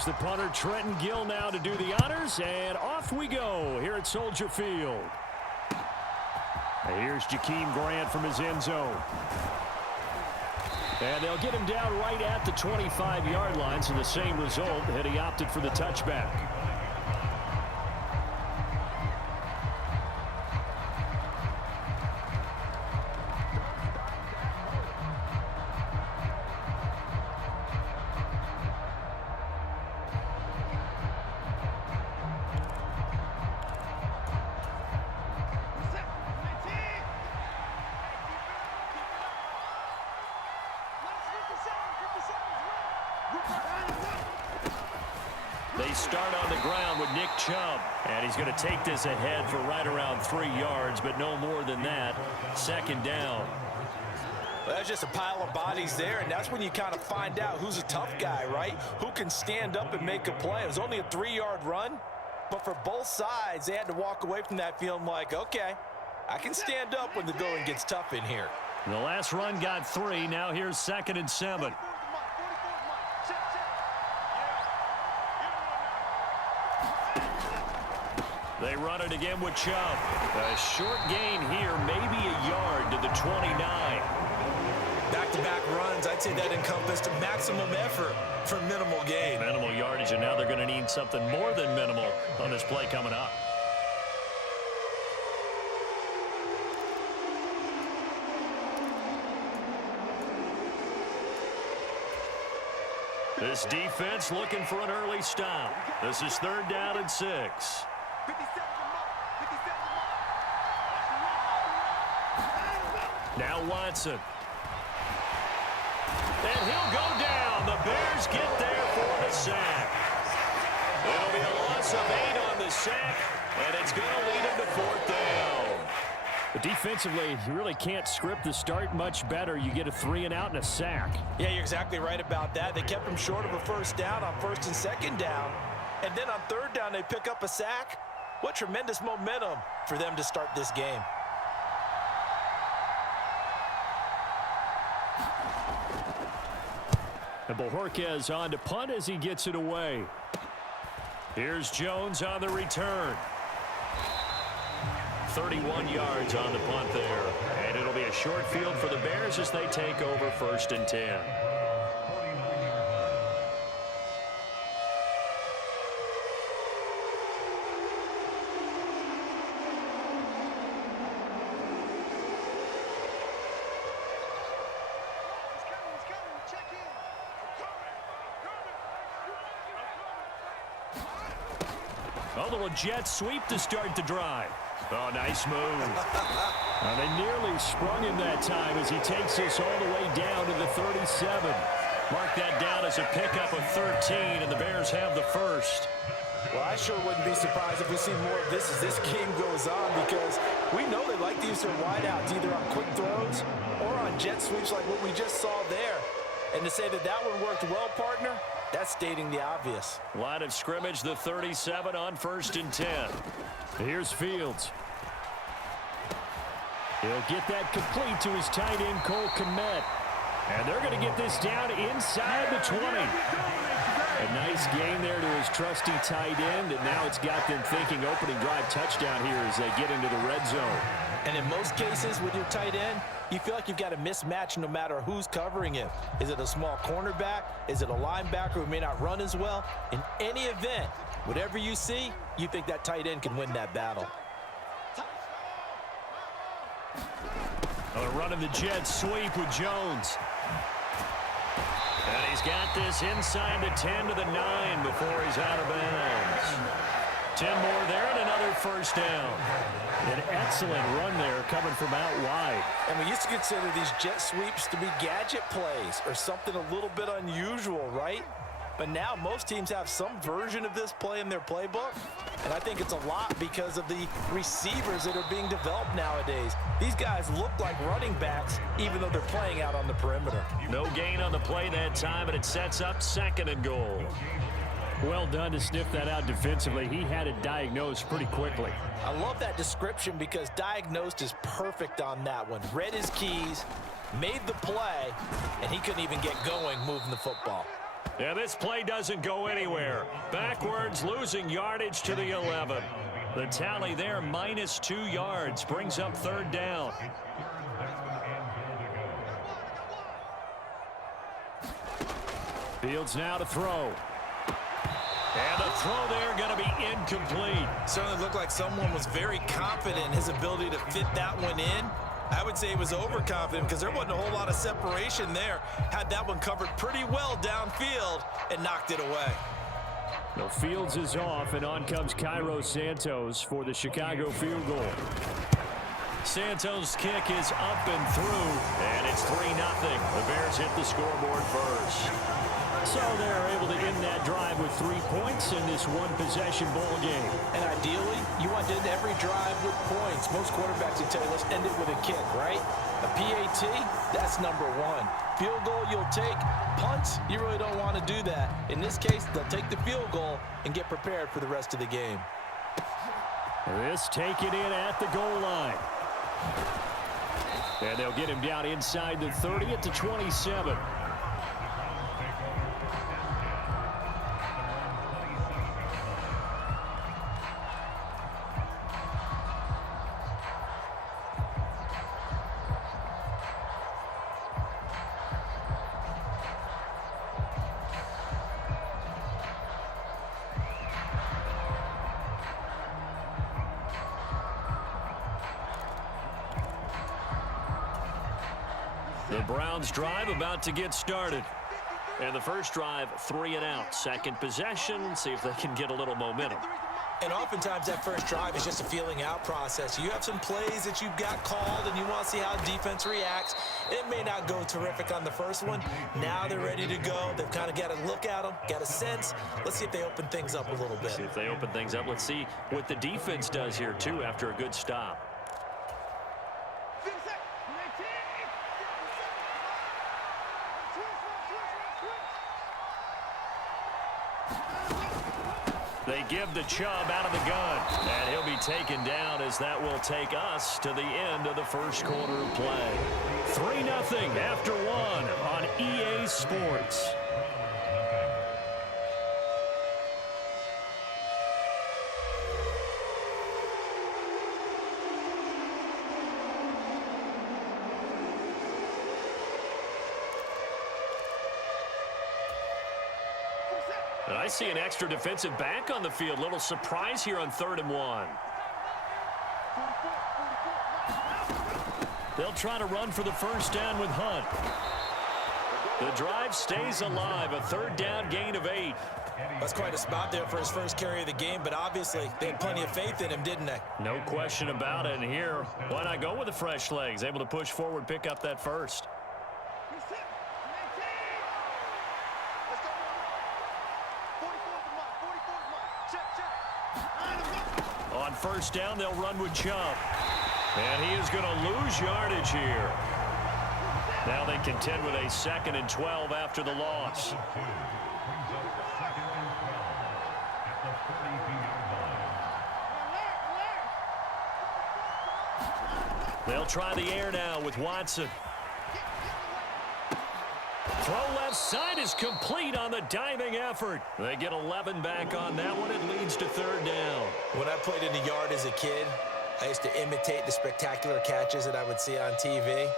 Here's the punter, Trenton Gill, now to do the honors, and off we go here at Soldier Field. And here's Jakeem Grant from his end zone. And they'll get him down right at the 25-yard line, so the same result had he opted for the touchback. They start on the ground with Nick Chubb. And he's going to take this ahead for right around 3 yards, but no more than that. Second down. Well, that's just a pile of bodies there, and that's when you kind of find out who's a tough guy, right? Who can stand up and make a play. It was only a 3-yard run, but for both sides, they had to walk away from that feeling like, okay, I can stand up when the going gets tough in here. The last run got 3. Now here's 2nd and 7. They run it again with Chubb. A short gain here, maybe a yard to the 29. Back-to-back runs, I'd say that encompassed maximum effort for minimal gain. Minimal yardage, and now they're going to need something more than minimal on this play coming up. This defense looking for an early stop. This is 3rd down and 6. Now Watson. And he'll go down. The Bears get there for the sack. It'll be a loss of 8 on the sack, and it's going to lead him to 4th down. But defensively, you really can't script the start much better. You get a 3 and out and a sack. Yeah, you're exactly right about that. They kept him short of a 1st down on 1st and 2nd down. And then on 3rd down, they pick up a sack. What tremendous momentum for them to start this game. And Bojorquez on to punt as he gets it away. Here's Jones on the return. 31 yards on the punt there. And it'll be a short field for the Bears as they take over 1st and 10. A little jet sweep to start the drive. Oh, nice move. They nearly sprung him that time as he takes us all the way down to the 37. Mark that down as a pickup of 13, and the Bears have the 1st. Well, I sure wouldn't be surprised if we see more of this as this game goes on, because we know they like to use their wideouts either on quick throws or on jet sweeps like what we just saw there. And to say that that one worked well, partner, that's stating the obvious. Line of scrimmage, the 37 on 1st and 10. Here's Fields. He'll get that complete to his tight end, Cole Kmet. And they're going to get this down inside the 20. A nice gain there to his trusty tight end, and now it's got them thinking opening drive touchdown here as they get into the red zone. And in most cases with your tight end, you feel like you've got a mismatch no matter who's covering him. Is it a small cornerback? Is it a linebacker who may not run as well? In any event, whatever you see, you think that tight end can win that battle. Running the jet sweep with Jones. And he's got this inside the 10 to the 9 before he's out of bounds. 10 more there and another 1st down. An excellent run there coming from out wide. And we used to consider these jet sweeps to be gadget plays or something a little bit unusual, right? But now most teams have some version of this play in their playbook. And I think it's a lot because of the receivers that are being developed nowadays. These guys look like running backs even though they're playing out on the perimeter. No gain on the play that time, and it sets up 2nd and goal. Well done to sniff that out defensively. He had it diagnosed pretty quickly. I love that description because diagnosed is perfect on that one. Read his keys, made the play, and he couldn't even get going moving the football. Yeah, this play doesn't go anywhere. Backwards, losing yardage to the 11. The tally there, -2 yards, brings up 3rd down. Fields now to throw. And the throw there going to be incomplete. Certainly looked like someone was very confident in his ability to fit that one in. I would say he was overconfident because there wasn't a whole lot of separation there. Had that one covered pretty well downfield and knocked it away. No, Fields is off, and on comes Cairo Santos for the Chicago field goal. Santos' kick is up and through, and it's 3-0. The Bears hit the scoreboard first. So they're able to end that drive with 3 points in this one-possession ball game. And ideally, you want to end every drive with points. Most quarterbacks would tell you, let's end it with a kick, right? A PAT, that's number 1. Field goal you'll take. Punts, you really don't want to do that. In this case, they'll take the field goal and get prepared for the rest of the game. This taken in at the goal line. And they'll get him down inside the 30 at the 27. The Browns drive about to get started. And the first drive, 3 and out. Second possession, see if they can get a little momentum. And oftentimes that first drive is just a feeling out process. You have some plays that you've got called and you want to see how defense reacts. It may not go terrific on the first one. Now they're ready to go. They've kind of got to look at them, got a sense. Let's see if they open things up a little bit. See if they open things up. Let's see what the defense does here, too, after a good stop. They give the Chubb out of the gun, and he'll be taken down as that will take us to the end of the first quarter of play. 3-0 after 1 on EA Sports. And I see an extra defensive back on the field. Little surprise here on 3rd and 1. They'll try to run for the first down with Hunt. The drive stays alive. A 3rd down gain of 8. That's quite a spot there for his first carry of the game, but obviously they had plenty of faith in him, didn't they? No question about it. And here, why not go with the fresh legs? Able to push forward, pick up that first. On first down, they'll run with Chubb. And he is going to lose yardage here. Now they contend with a 2nd and 12 after the loss. They'll try the air now with Watson. Throw left side is complete on the diving effort. They get 11 back on that one. It leads to 3rd down. When I played in the yard as a kid, I used to imitate the spectacular catches that I would see on TV.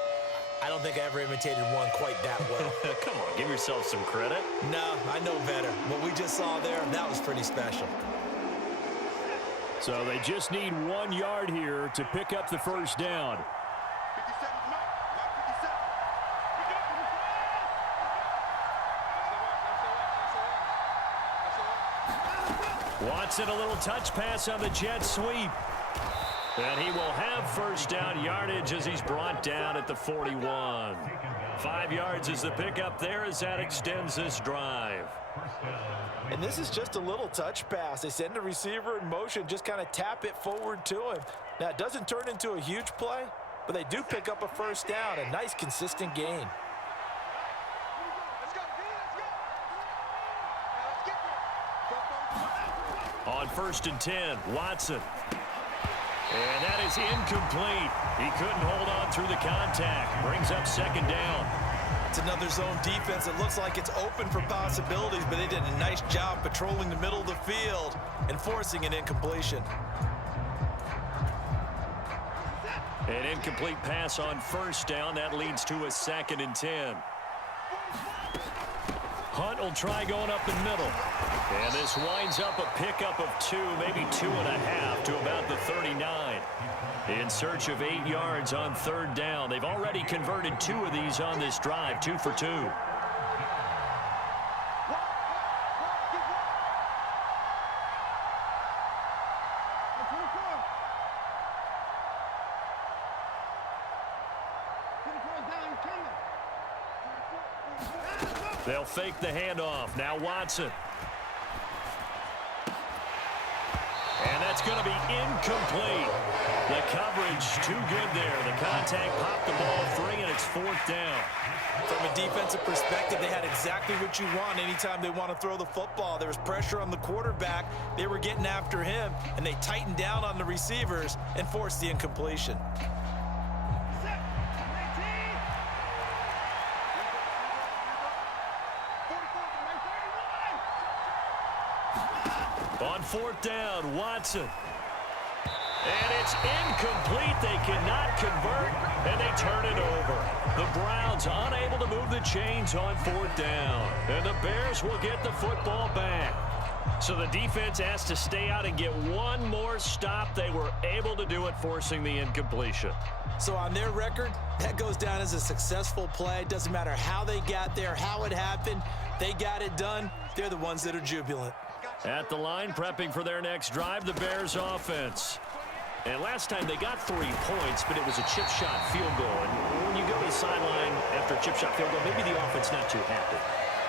I don't think I ever imitated one quite that well. Come on, give yourself some credit. No, I know better. What we just saw there, that was pretty special. So they just need 1 yard here to pick up the first down. Watson, a little touch pass on the jet sweep. And he will have first down yardage as he's brought down at the 41. 5 yards is the pickup there as that extends this drive. And this is just a little touch pass. They send the receiver in motion, just kind of tap it forward to him. Now, it doesn't turn into a huge play, but they do pick up a first down, a nice, consistent gain. On 1st and 10, Watson. And that is incomplete. He couldn't hold on through the contact. Brings up 2nd down. That's another zone defense. It looks like it's open for possibilities, but they did a nice job patrolling the middle of the field and forcing an incompletion. An incomplete pass on first down. That leads to a 2nd and 10. Hunt will try going up the middle. And this winds up a pickup of 2, maybe 2.5 to about the 39. In search of 8 yards on 3rd down. They've already converted 2 of these on this drive, 2 for 2. They'll fake the handoff. Now Watson. And that's going to be incomplete. The coverage too good there. The contact popped the ball free, and it's 4th down. From a defensive perspective, they had exactly what you want anytime they want to throw the football. There was pressure on the quarterback. They were getting after him, and they tightened down on the receivers and forced the incompletion. On 4th down, Watson. And it's incomplete. They cannot convert, and they turn it over. The Browns unable to move the chains on 4th down. And the Bears will get the football back. So the defense has to stay out and get one more stop. They were able to do it, forcing the incompletion. So on their record, that goes down as a successful play. Doesn't matter how they got there, how it happened. They got it done. They're the ones that are jubilant. At the line, prepping for their next drive, the Bears offense. And last time they got 3 points, but it was a chip shot field goal. And when you go to the sideline after a chip shot field goal, maybe the offense not too happy.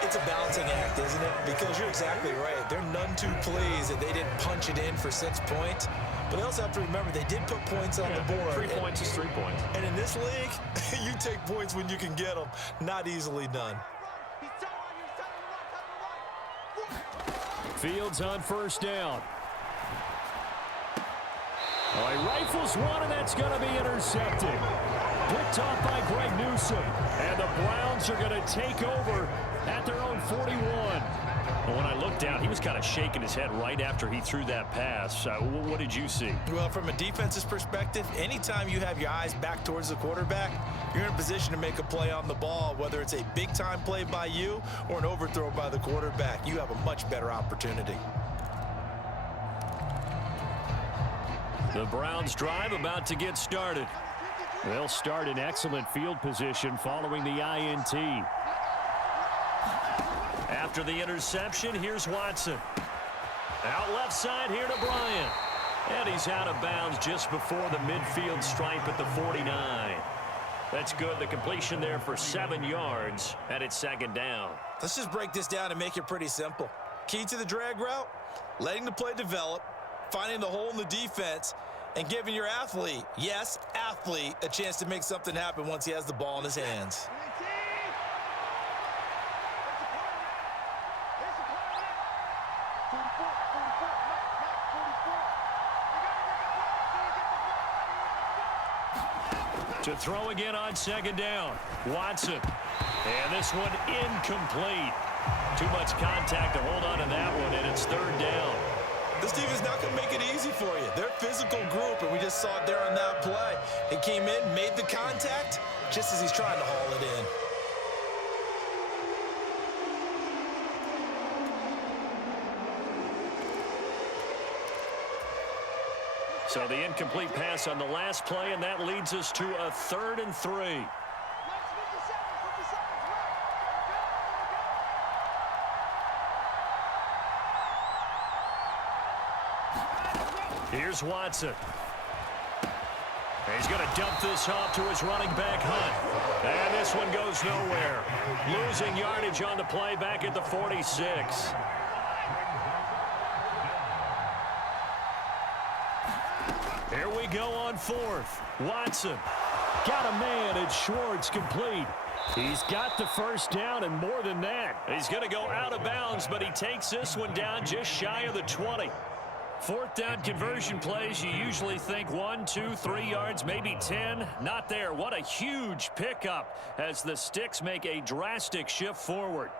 It's a balancing act, isn't it? Because you're exactly right. They're none too pleased that they didn't punch it in for 6 points. But they also have to remember they did put points on the board. 3 points is 3 points. And in this league, you take points when you can get them. Not easily done. Fields on 1st down. All right, rifles one, and that's going to be intercepted. Picked off by Greg Newsome. And the Browns are going to take over at their own 41. Well, when I looked down, he was kind of shaking his head right after he threw that pass. What did you see? Well, from a defense's perspective, anytime you have your eyes back towards the quarterback, you're in a position to make a play on the ball, whether it's a big-time play by you or an overthrow by the quarterback. You have a much better opportunity. The Browns drive about to get started. They'll start in excellent field position following the INT. After the interception, here's Watson. Out left side here to Bryant. And he's out of bounds just before the midfield stripe at the 49. That's good. The completion there for 7 yards, and it's 2nd down. Let's just break this down and make it pretty simple. Key to the drag route, letting the play develop, finding the hole in the defense, and giving your athlete, yes, athlete, a chance to make something happen once he has the ball in his hands. To throw again on 2nd down, Watson. And this one incomplete. Too much contact to hold on to that one, and it's 3rd down. This team is not going to make it easy for you. They're a physical group, and we just saw it there on that play. He came in, made the contact, just as he's trying to haul it in. So the incomplete pass on the last play, and that leads us to a 3rd and 3. Here's Watson. And he's going to dump this off to his running back, Hunt. And this one goes nowhere. Losing yardage on the play back at the 46. Here we go on 4th. Watson. Got a man, and Schwartz complete. He's got the 1st down, and more than that. He's going to go out of bounds, but he takes this one down just shy of the 20. Fourth down conversion plays, you usually think 1, 2, 3 yards, maybe 10. Not there. What a huge pickup as the Sticks make a drastic shift forward.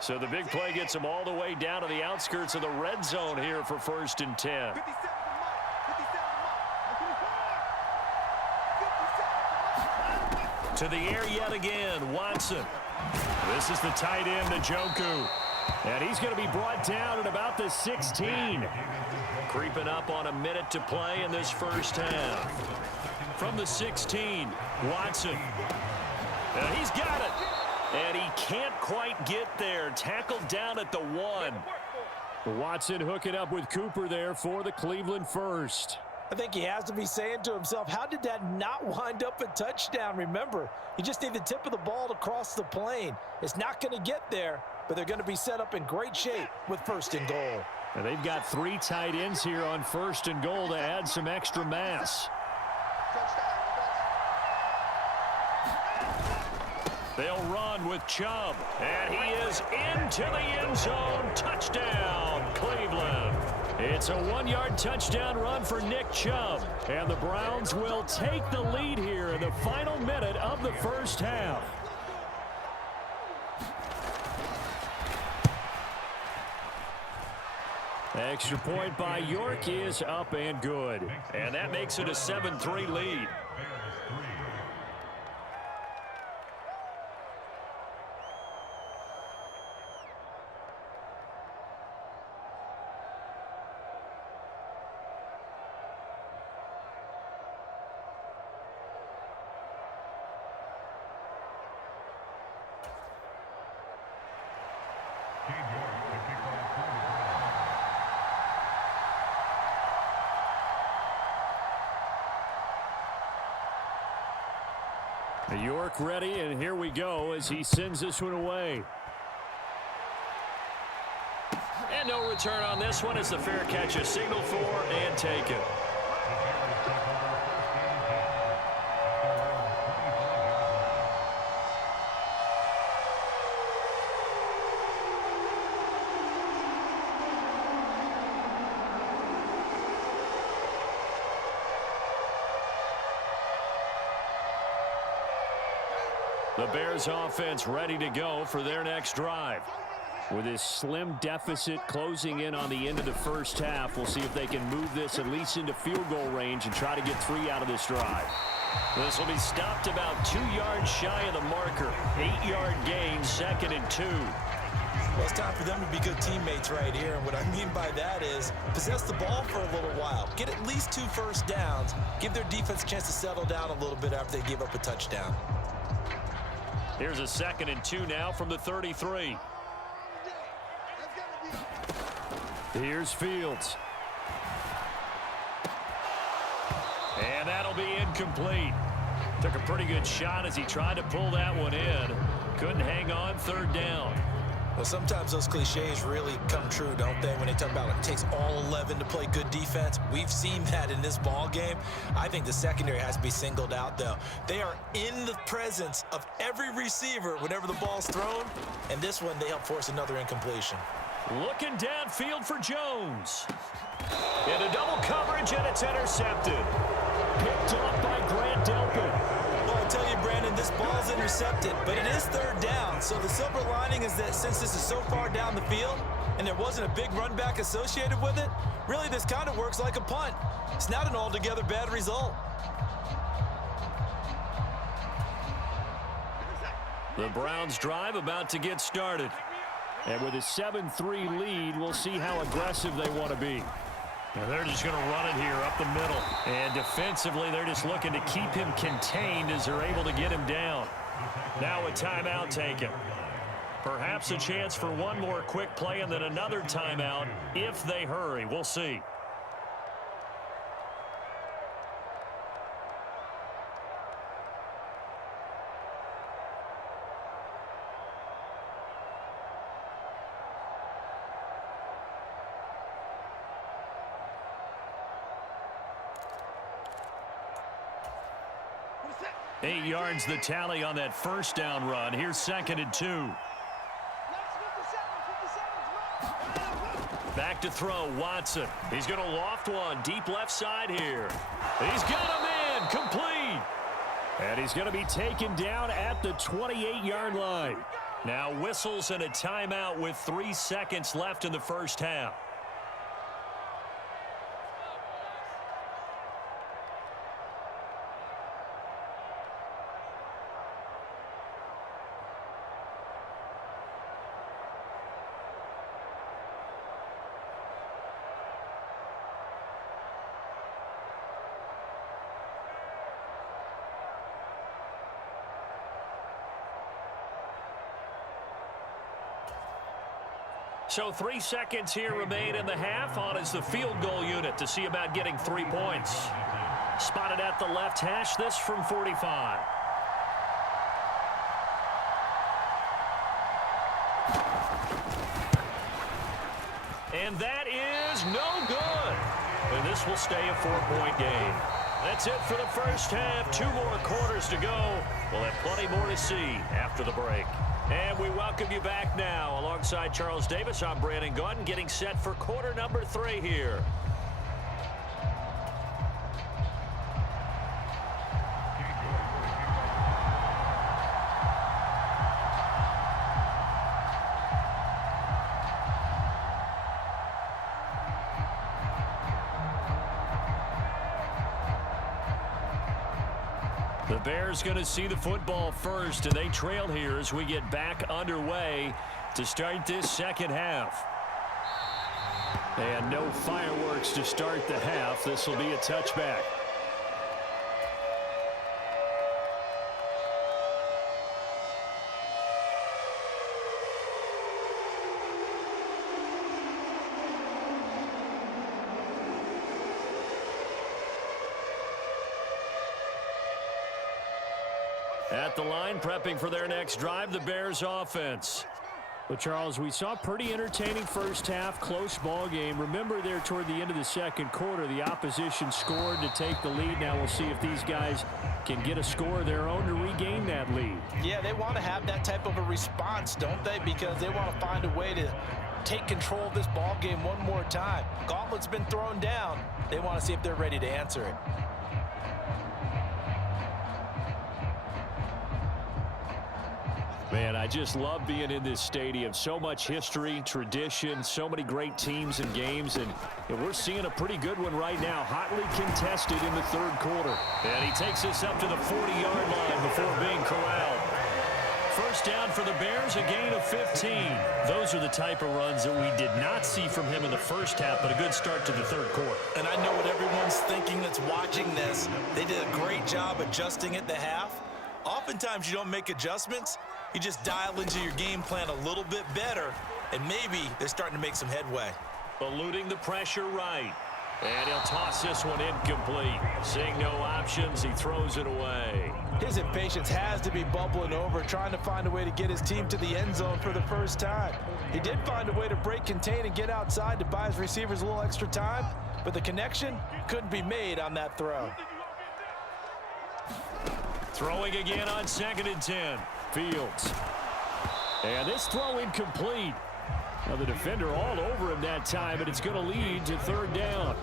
So the big play gets them all the way down to the outskirts of the red zone here for 1st and 10. To the air yet again, Watson. This is the tight end, Njoku. And he's going to be brought down at about the 16. Creeping up on a minute to play in this first half. From the 16, Watson. And he's got it. And he can't quite get there. Tackled down at the 1. Watson hooking up with Cooper there for the Cleveland first. I think he has to be saying to himself, how did that not wind up a touchdown? Remember, you just need the tip of the ball to cross the plane. It's not going to get there, but they're going to be set up in great shape with 1st and goal. And they've got 3 tight ends here on 1st and goal to add some extra mass. They'll run with Chubb, and he is into the end zone. Touchdown, Cleveland. It's a 1-yard touchdown run for Nick Chubb, and the Browns will take the lead here in the final minute of the first half. Extra point by York is up and good, and that makes it a 7-3 lead. York ready, and here we go as he sends this one away. And no return on this one as the fair catch is signaled for and taken. The Bears offense ready to go for their next drive. With this slim deficit closing in on the end of the first half, we'll see if they can move this at least into field goal range and try to get 3 out of this drive. This will be stopped about 2 yards shy of the marker. 8-yard gain, 2nd and 2. Well, it's time for them to be good teammates right here. And what I mean by that is possess the ball for a little while. Get at least 2 first downs. Give their defense a chance to settle down a little bit after they give up a touchdown. Here's a 2nd and 2 now from the 33. Here's Fields. And that'll be incomplete. Took a pretty good shot as he tried to pull that one in. Couldn't hang on, 3rd down. Well, sometimes those cliches really come true, don't they? When they talk about it takes all 11 to play good defense. We've seen that in this ball game. I think the secondary has to be singled out, though. They are in the presence of every receiver whenever the ball's thrown. And this one, they help force another incompletion. Looking downfield for Jones. Into double coverage, and it's intercepted. Picked up by Grant Delpit. Well, I tell you, Brandon, this ball's intercepted, but it is 3rd down. So the silver lining is that since this is so far down the field and there wasn't a big run back associated with it, really this kind of works like a punt. It's not an altogether bad result. The Browns drive about to get started. And with a 7-3 lead, we'll see how aggressive they want to be. Now they're just going to run it here up the middle. And defensively, they're just looking to keep him contained as they're able to get him down. Now a timeout taken. Perhaps a chance for one more quick play and then another timeout if they hurry. We'll see. Eight yards the tally on that first down run. Here's 2nd and 2. Back to throw, Watson. He's going to loft one deep left side here. He's got him in, complete. And he's going to be taken down at the 28-yard line. Now whistles and a timeout with 3 seconds left in the first half. So 3 seconds here remain in the half. On is the field goal unit to see about getting 3 points. Spotted at the left hash, this from 45. And that is no good. And this will stay a 4-point game. That's it for the first half. 2 more quarters to go. We'll have plenty more to see after the break. And we welcome you back now. Alongside Charles Davis, I'm Brandon Gaudin, getting set for quarter number 3 here. The Bears going to see the football first, and they trail here as we get back underway to start this second half. And no fireworks to start the half. This will be a touchback. At the line, prepping for their next drive, the Bears offense. Well, Charles, we saw a pretty entertaining first half, close ball game. Remember there toward the end of the second quarter, the opposition scored to take the lead. Now we'll see if these guys can get a score of their own to regain that lead. Yeah, they want to have that type of a response, don't they? Because they want to find a way to take control of this ball game one more time. Gauntlet's been thrown down. They want to see if they're ready to answer it. Man, I just love being in this stadium. So much history, tradition, so many great teams and games, and we're seeing a pretty good one right now. Hotly contested in the third quarter. And he takes us up to the 40-yard line before being corralled. First down for the Bears, a gain of 15. Those are the type of runs that we did not see from him in the first half, but a good start to the third quarter. And I know what everyone's thinking that's watching this. They did a great job adjusting at the half. Oftentimes you don't make adjustments. You just dial into your game plan a little bit better, and maybe they're starting to make some headway. Eluding the pressure right. And he'll toss this one incomplete. Seeing no options, he throws it away. His impatience has to be bubbling over, trying to find a way to get his team to the end zone for the first time. He did find a way to break contain and get outside to buy his receivers a little extra time, but the connection couldn't be made on that throw. Throwing again on 2nd and 10. Fields. And this throw incomplete. Now the defender all over him that time, but it's going to lead to 3rd down.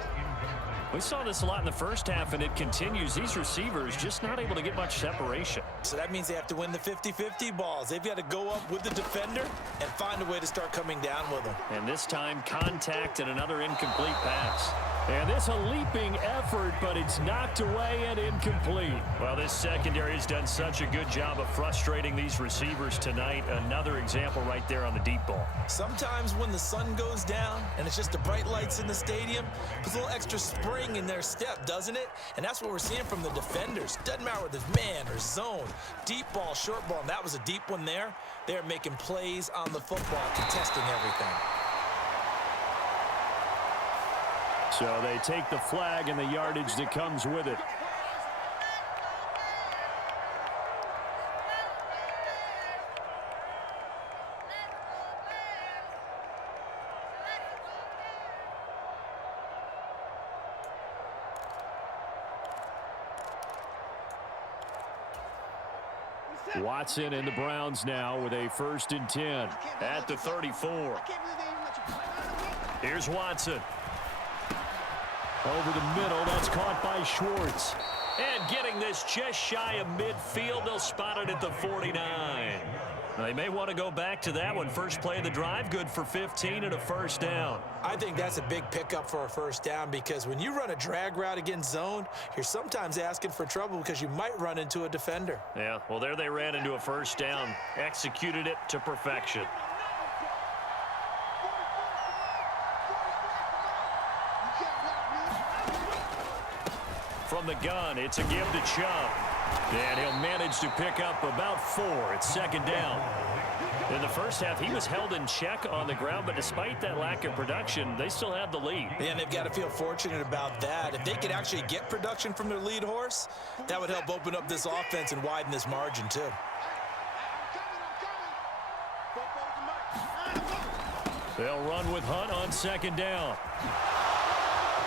We saw this a lot in the first half, and it continues. These receivers just not able to get much separation. So that means they have to win the 50-50 balls. They've got to go up with the defender and find a way to start coming down with them. And this time, contact and another incomplete pass. And this a leaping effort, but it's knocked away and incomplete. Well, this secondary has done such a good job of frustrating these receivers tonight. Another example right there on the deep ball. Sometimes when the sun goes down and it's just the bright lights in the stadium, puts a little extra spring in their step, doesn't it? And that's what we're seeing from the defenders. Doesn't matter whether it's man or zone, deep ball, short ball, and that was a deep one there. They're making plays on the football, contesting everything. So they take the flag and the yardage that comes with it. Watson and the Browns now with a 1st and 10 at the 34. Here's Watson. Over the middle, that's caught by Schwartz. And getting this just shy of midfield, they'll spot it at the 49. They may want to go back to that one. First play of the drive, good for 15 and a first down. I think that's a big pickup for a first down because when you run a drag route against zone, you're sometimes asking for trouble because you might run into a defender. Yeah, well, there they ran into a first down, executed it to perfection. From the gun, it's a give to Chubb. And he'll manage to pick up about 4. It's second down. In the first half, he was held in check on the ground, but despite that lack of production, they still have the lead. And they've got to feel fortunate about that. If they could actually get production from their lead horse, that would help open up this offense and widen this margin, too. They'll run with Hunt on second down.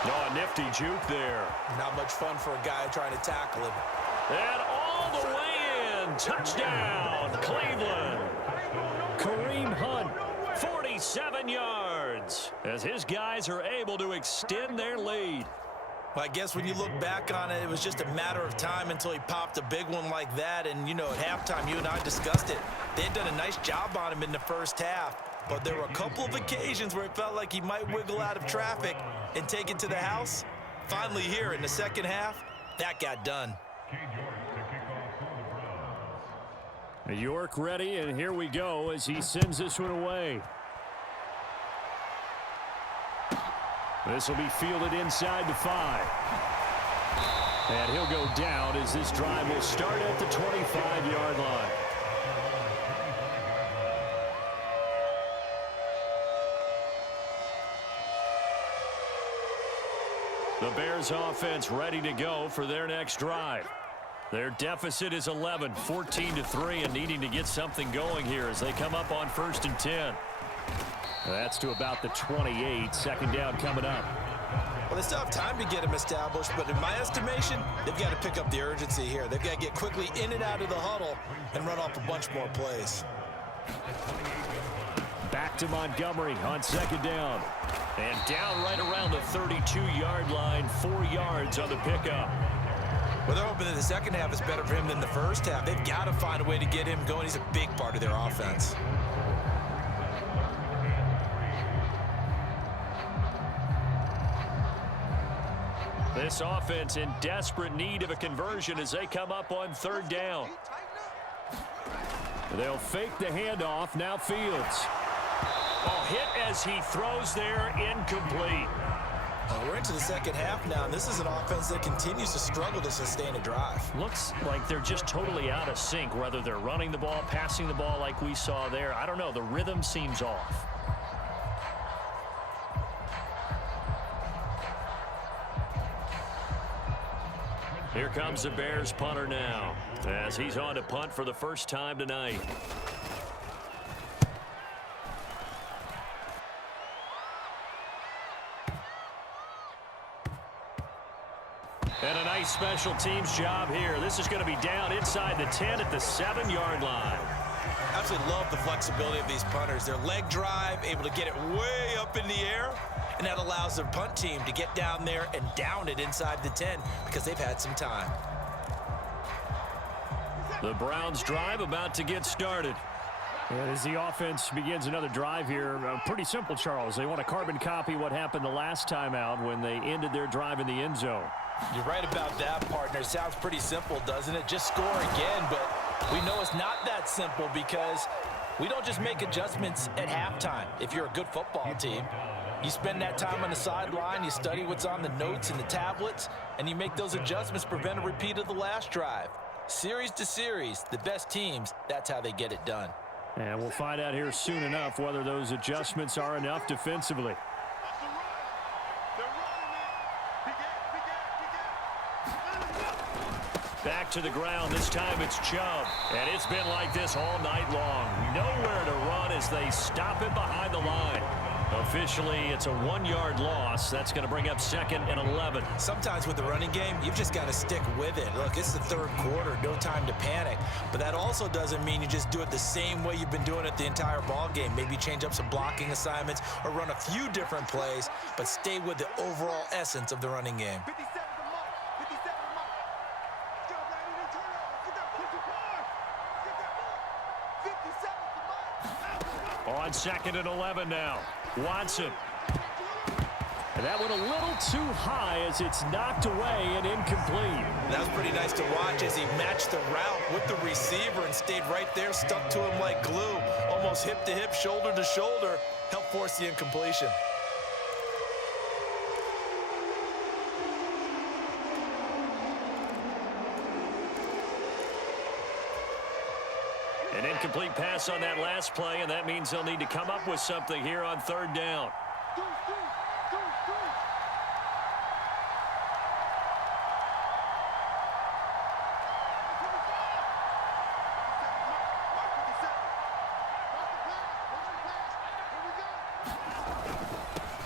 Oh, a nifty juke there. Not much fun for a guy trying to tackle him. And all the way in. Touchdown, Cleveland. Kareem Hunt, 47 yards, as his guys are able to extend their lead. Well, I guess when you look back on it, it was just a matter of time until he popped a big one like that. And, you know, at halftime, you and I discussed it. They had done a nice job on him in the first half. But there were a couple of occasions where it felt like he might wiggle out of traffic and take it to the house. Finally here in the second half, that got done. York ready, and here we go as he sends this one away. This will be fielded inside the 5. And he'll go down as this drive will start at the 25-yard line. The Bears offense ready to go for their next drive. Their deficit is 11, 14-3, and needing to get something going here as they come up on 1st and 10. That's to about the 28. Second down coming up. Well, they still have time to get him established, but in my estimation, they've got to pick up the urgency here. They've got to get quickly in and out of the huddle and run off a bunch more plays. Back to Montgomery on second down. And down right around the 32-yard line, 4 yards on the pickup. Well, they're hoping that the second half is better for him than the first half. They've got to find a way to get him going. He's a big part of their offense. This offense in desperate need of a conversion as they come up on 3rd down. They'll fake the handoff. Now Fields. Oh, hit as he throws there, incomplete. We're into the second half now, and this is an offense that continues to struggle to sustain a drive. Looks like they're just totally out of sync, whether they're running the ball, passing the ball like we saw there. I don't know. The rhythm seems off. Here comes the Bears punter now as he's on to punt for the first time tonight. And a nice special teams job here. This is going to be down inside the 10 at the 7-yard line. Absolutely love the flexibility of these punters. Their leg drive, able to get it way up in the air, and that allows their punt team to get down there and down it inside the 10 because they've had some time. The Browns drive about to get started. And as the offense begins another drive here, pretty simple, Charles. They want to carbon copy what happened the last time out when they ended their drive in the end zone. You're right about that, partner. Sounds pretty simple, doesn't it? Just score again, but we know it's not that simple because we don't just make adjustments at halftime. If you're a good football team, you spend that time on the sideline, you study what's on the notes and the tablets, and you make those adjustments, prevent a repeat of the last drive. Series to series, the best teams, that's how they get it done. And we'll find out here soon enough whether those adjustments are enough defensively. Back to the ground. This time it's Chubb. And it's been like this all night long. Nowhere to run as they stop him behind the line. Officially, it's a 1-yard loss. That's going to bring up 2nd and 11. Sometimes with the running game, you've just got to stick with it. Look, it's the third quarter, no time to panic. But that also doesn't mean you just do it the same way you've been doing it the entire ball game. Maybe change up some blocking assignments or run a few different plays, but stay with the overall essence of the running game. On 2nd and 11 now. Watson. And that went a little too high as it's knocked away and incomplete. That was pretty nice to watch as he matched the route with the receiver and stayed right there, stuck to him like glue, almost hip to hip, shoulder to shoulder, helped force the incompletion. An incomplete pass on that last play, and that means they'll need to come up with something here on 3rd down.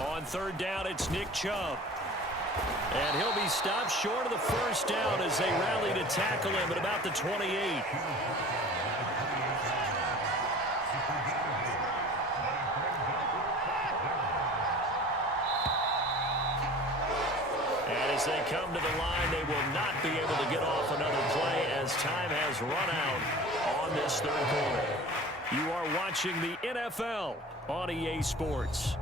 On 3rd down, it's Nick Chubb. And he'll be stopped short of the 1st down as they rally to tackle him at about the 28. As they come to the line, they will not be able to get off another play as time has run out on this 3rd quarter. You are watching the NFL on EA Sports.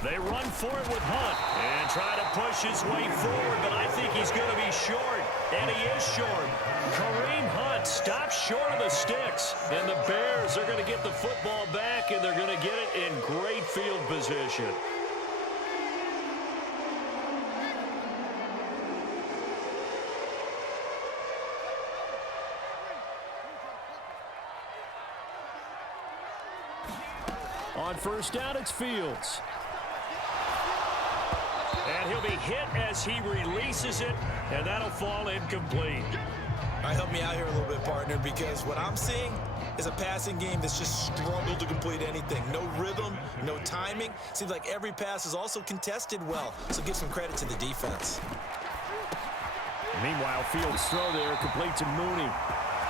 They run for it with Hunt and try to push his way forward, but I think he's going to be short, and he is short. Kareem Hunt stops short of the sticks, and the Bears are going to get the football back, and they're going to get it in great field position. On 1st down, it's Fields. And he'll be hit as he releases it, and that'll fall incomplete. All right, help me out here a little bit, partner, because what I'm seeing is a passing game that's just struggled to complete anything. No rhythm, no timing. Seems like every pass is also contested well, so give some credit to the defense. Meanwhile, Fields' throw there complete to Mooney.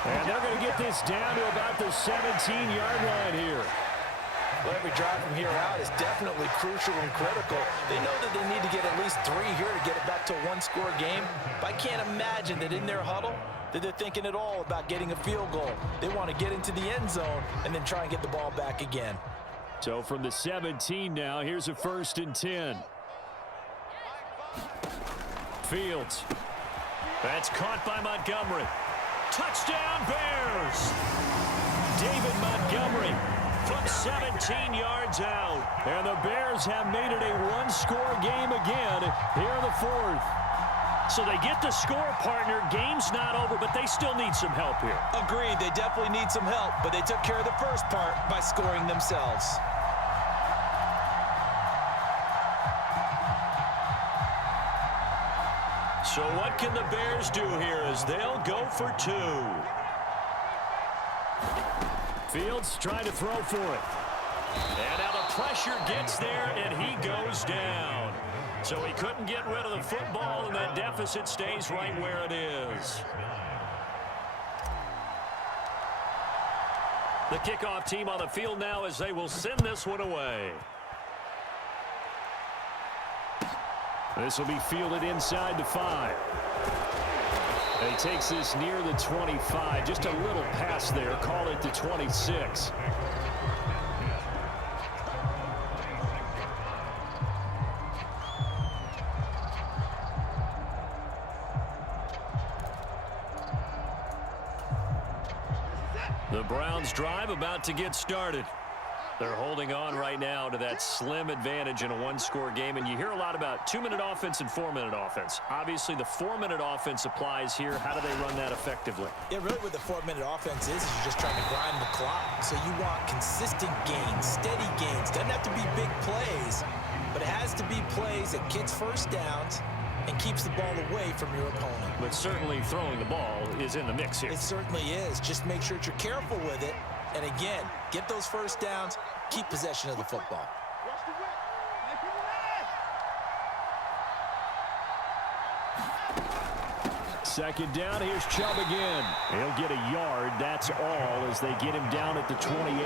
And they're going to get this down to about the 17-yard line here. Well, every drive from here out is definitely crucial and critical. They know that they need to get at least 3 here to get it back to a 1-score game. But I can't imagine that in their huddle that they're thinking at all about getting a field goal. They want to get into the end zone and then try and get the ball back again. So from the 17 now, here's a 1st and 10. Fields. That's caught by Montgomery. Touchdown, Bears! David Montgomery from 17 yards out. And the Bears have made it a 1-score game again here in the 4th. So they get the score, partner. Game's not over, but they still need some help here. Agreed. They definitely need some help, but they took care of the first part by scoring themselves. So what can the Bears do here as they'll go for 2? Fields trying to throw for it. And now the pressure gets there, and he goes down. So he couldn't get rid of the football, and that deficit stays right where it is. The kickoff team on the field now as they will send this one away. This will be fielded inside the 5. And he takes this near the 25. Just a little pass there. Call it the 26. The Browns drive about to get started. They're holding on right now to that slim advantage in a one-score game, and you hear a lot about 2-minute offense and 4-minute offense. Obviously, the 4-minute offense applies here. How do they run that effectively? Yeah, really what the 4-minute offense is you're just trying to grind the clock. So you want consistent gains, steady gains. Doesn't have to be big plays, but it has to be plays that gets first downs and keeps the ball away from your opponent. But certainly throwing the ball is in the mix here. It certainly is. Just make sure that you're careful with it. And again, get those first downs, keep possession of the football. Second down, here's Chubb again. He'll get a yard, that's all, as they get him down at the 28.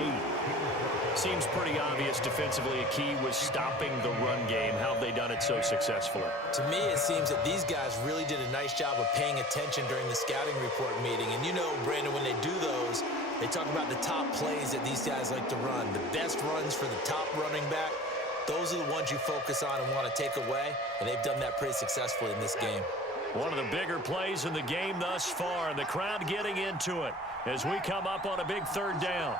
Seems pretty obvious defensively a key was stopping the run game. How have they done it so successfully? To me, it seems that these guys really did a nice job of paying attention during the scouting report meeting. And you know, Brandon, when they do those, they talk about the top plays that these guys like to run. The best runs for the top running back, those are the ones you focus on and want to take away. And they've done that pretty successfully in this game. One of the bigger plays in the game thus far, and the crowd getting into it as we come up on a big third down.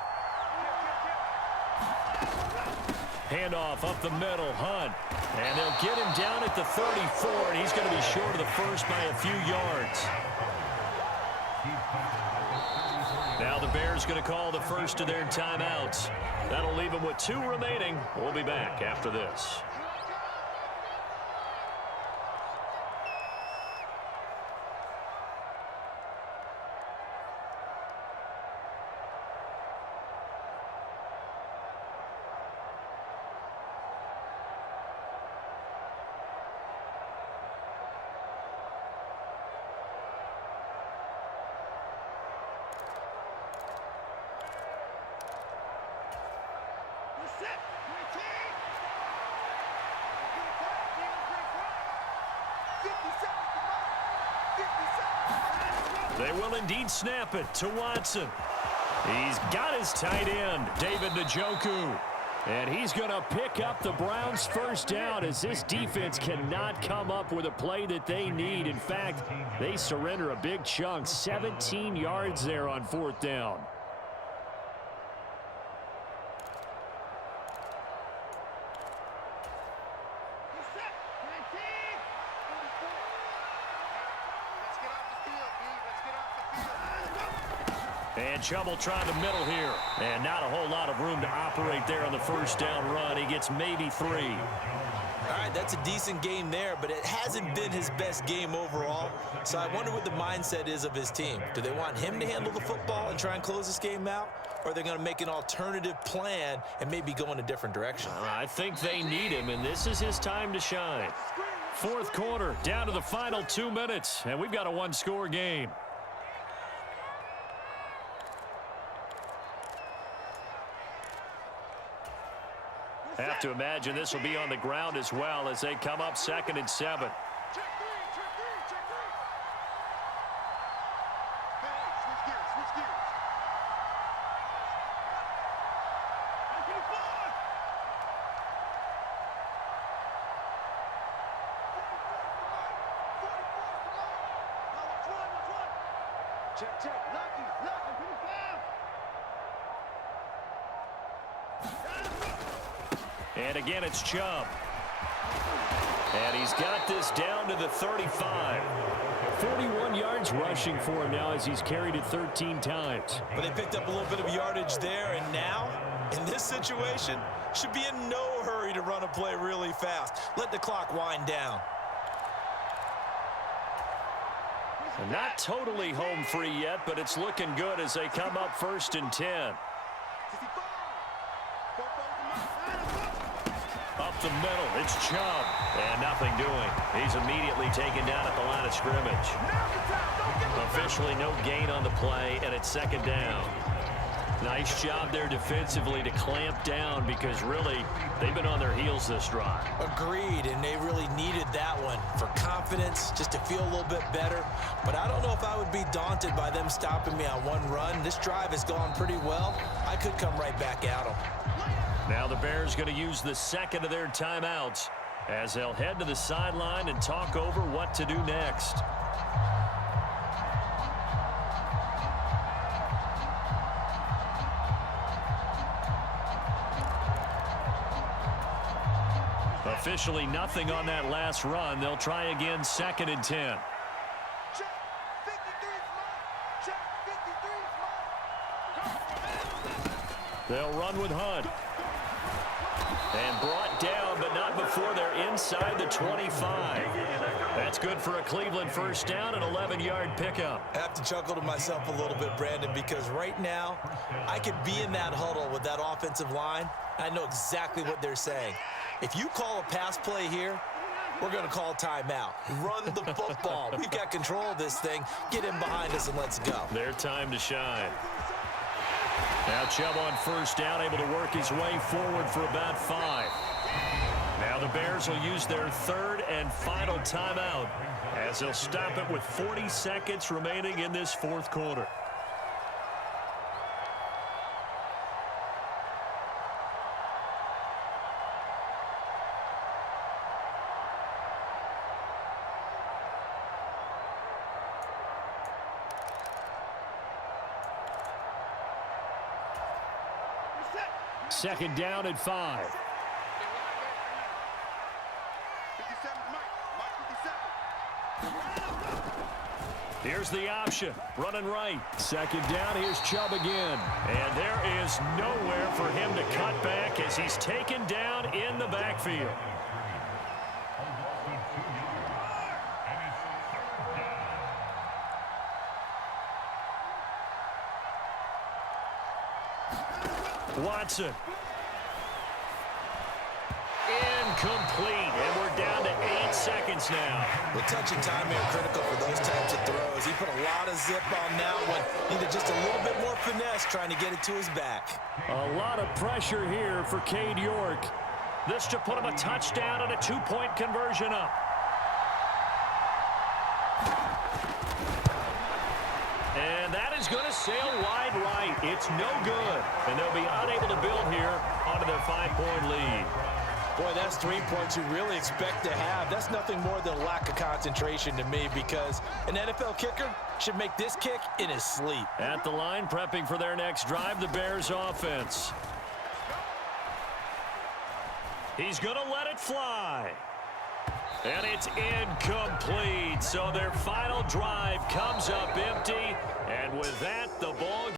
Handoff up the middle, Hunt. And they'll get him down at the 34, and he's going to be short of the first by a few yards. Now the Bears going to call the first of their timeouts. That'll leave them with 2 remaining. We'll be back after this. They will indeed snap it to Watson. He's got his tight end, David Njoku. And he's going to pick up the Browns' first down as this defense cannot come up with a play that they need. In fact, they surrender a big chunk, 17 yards there on 4th down. And Chubb will try the middle here. And not a whole lot of room to operate there on the first down run. He gets maybe 3. All right, that's a decent game there, but it hasn't been his best game overall. So I wonder what the mindset is of his team. Do they want him to handle the football and try and close this game out? Or are they going to make an alternative plan and maybe go in a different direction? I think they need him, and this is his time to shine. 4th quarter, down to the final 2 minutes, and we've got a 1-score game. Have to imagine this will be on the ground as well as they come up 2nd and 7. And again, it's Chubb. And he's got this down to the 35. 41 yards rushing for him now as he's carried it 13 times. But they picked up a little bit of yardage there, and now, in this situation, should be in no hurry to run a play really fast. Let the clock wind down. And not totally home free yet, but it's looking good as they come up 1st and 10. Up the middle, it's Chubb. And nothing doing. He's immediately taken down at the line of scrimmage. Officially no gain on the play, and it's 2nd down. Nice job there defensively to clamp down because really they've been on their heels this drive. Agreed, and they really needed that one for confidence, just to feel a little bit better. But I don't know if I would be daunted by them stopping me on one run. This drive has gone pretty well. I could come right back at them. Now the Bears going to use the 2nd of their timeouts as they'll head to the sideline and talk over what to do next. Officially nothing on that last run. They'll try again, 2nd and 10. They'll run with Hunt. And brought down, but not before they're inside the 25. That's good for a Cleveland first down, an 11-yard pickup. I have to chuckle to myself a little bit, Brandon, because right now I could be in that huddle with that offensive line. I know exactly what they're saying. If you call a pass play here, we're going to call timeout. Run the football. We've got control of this thing. Get in behind us and let's go. Their time to shine. Now Chubb on first down, able to work his way forward for about 5. Now the Bears will use their 3rd and final timeout as they'll stop it with 40 seconds remaining in this 4th quarter. Second down at 5. Here's the option. Running right. Second down. Here's Chubb again. And there is nowhere for him to cut back as he's taken down in the backfield. Watson. Incomplete. And we're down to 8 seconds now. The touch and time are critical for those types of throws. He put a lot of zip on that one. Needed just a little bit more finesse trying to get it to his back. A lot of pressure here for Cade York. This to put him a touchdown and a 2-point conversion up. And that is going to sail wide right. It's no good. And they'll be unable to build here onto their 5-point lead. Boy, that's 3 points you really expect to have. That's nothing more than a lack of concentration to me because an NFL kicker should make this kick in his sleep. At the line, prepping for their next drive, the Bears offense. He's going to let it fly. And it's incomplete. So their final drive comes up empty. And with that, the ball